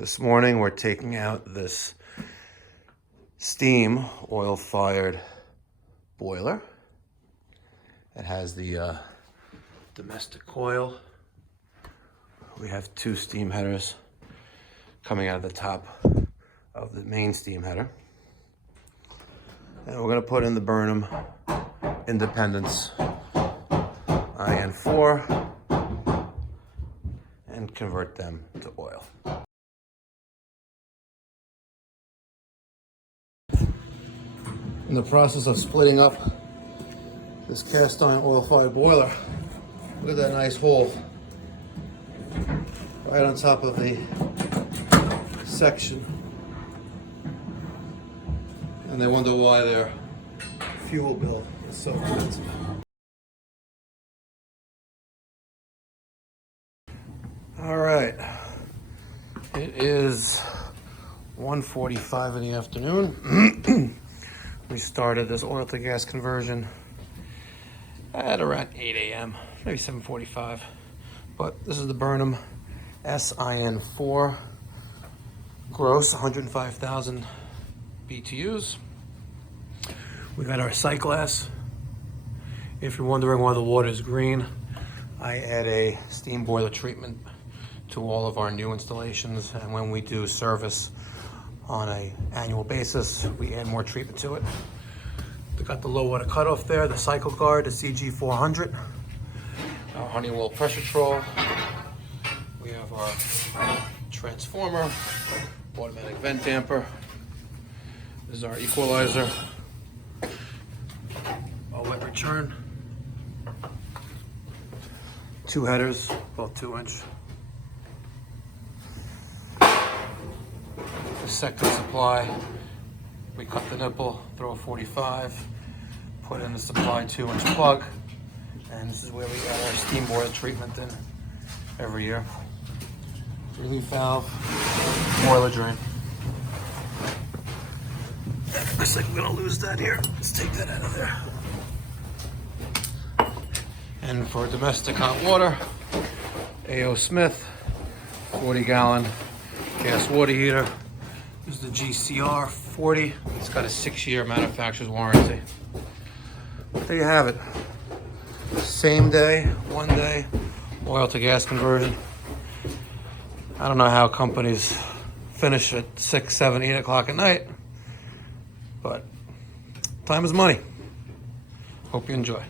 This morning we're taking out this steam oil-fired boiler. It has the domestic coil. We have two steam headers coming out of the top of the main steam header. And we're going to put in the Burnham Independence IN4 and convert them to oil. In the process of splitting up this cast iron oil-fired boiler, look at that nice hole right on top of the section. And they wonder why their fuel bill is so expensive. All right, it is 1:45 in the afternoon. We started this oil to gas conversion at around 8 a.m., maybe 7:45. But this is the Burnham SIN4, gross 105,000 BTUs. We've got our sight glass. If you're wondering why the water is green, I add a steam boiler treatment to all of our new installations, and when we do service on an annual basis, we add more treatment to it. They got the low water cutoff there, the cycle guard, the CG400, our Honeywell pressure troll. We have our transformer, automatic vent damper. This is our equalizer, a wet return, two headers, both 2-inch. Sector supply, we cut the nipple, throw a 45, put in the supply 2-inch plug, and this is where we got our steam boiler treatment in every year. Relief valve, boiler drain. Looks like we're gonna lose that here. Let's take that out of there. And for domestic hot water, A.O. Smith, 40-gallon gas water heater. This is the GCR 40. It's got a 6-year manufacturer's warranty. There you have it. Same day, 1 day, oil to gas conversion. I don't know how companies finish at 6, 7, 8 o'clock at night, but time is money. Hope you enjoy.